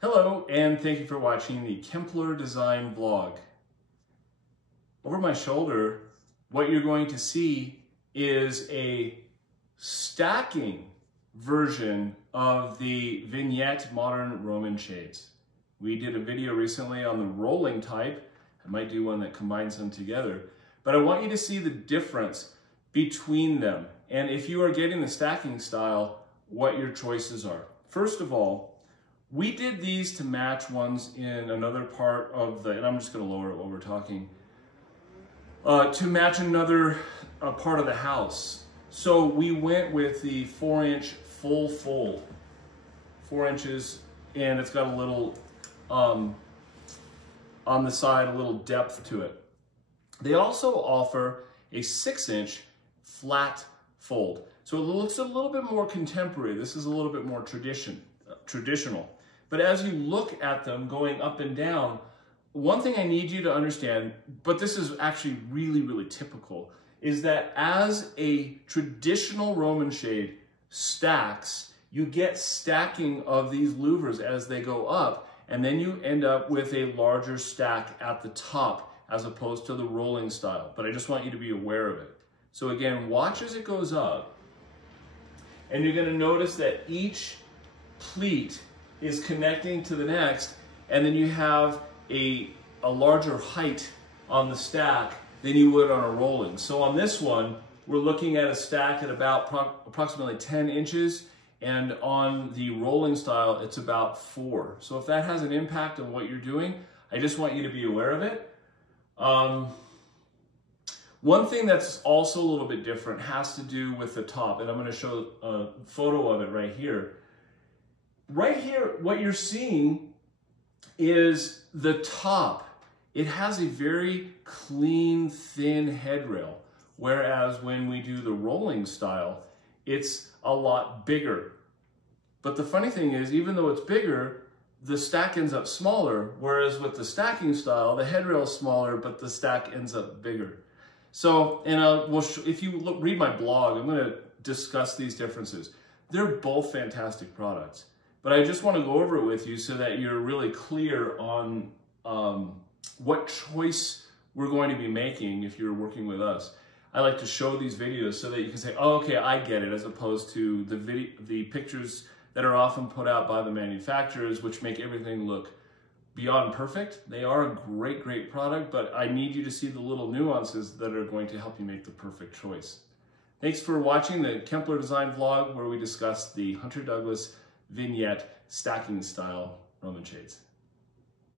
Hello, and thank you for watching the Kempler Design vlog. Over my shoulder, what you're going to see is a stacking version of the Vignette modern Roman shades. We did a video recently on the rolling type. I might do one that combines them together, but I want you to see the difference between them. And if you are getting the stacking style, what your choices are. First of all, we did these to match ones in another part of the, and I'm just going to lower it while we're talking, to match another part of the house. So we went with the 4-inch full fold, 4 inches, and it's got a little, on the side, a little depth to it. They also offer a 6-inch flat fold. So it looks a little bit more contemporary. This is a little bit more traditional. But as you look at them going up and down, one thing I need you to understand, but this is actually really, really typical, is that as a traditional Roman shade stacks, you get stacking of these louvers as they go up, and then you end up with a larger stack at the top as opposed to the rolling style. But I just want you to be aware of it. So again, watch as it goes up, and you're going to notice that each pleat is connecting to the next, and then you have a larger height on the stack than you would on a rolling. So on this one, we're looking at a stack at about approximately 10 inches, and on the rolling style, it's about 4. So if that has an impact on what you're doing, I just want you to be aware of it. One thing that's also a little bit different has to do with the top, and I'm going to show a photo of it right here. Right here, what you're seeing is the top. It has a very clean, thin headrail, whereas when we do the rolling style, it's a lot bigger. But the funny thing is, even though it's bigger, the stack ends up smaller, whereas with the stacking style, the headrail is smaller, but the stack ends up bigger. So, and if you read my blog, I'm going to discuss these differences. They're both fantastic products. But I just want to go over it with you so that you're really clear on what choice we're going to be making if you're working with us. I like to show these videos so that you can say, oh, okay, I get it, as opposed to the pictures that are often put out by the manufacturers, which make everything look beyond perfect. They are a great, great product, but I need you to see the little nuances that are going to help you make the perfect choice. Thanks for watching the Kempler Design vlog, where we discuss the Hunter Douglas Vignette stacking style Roman shades.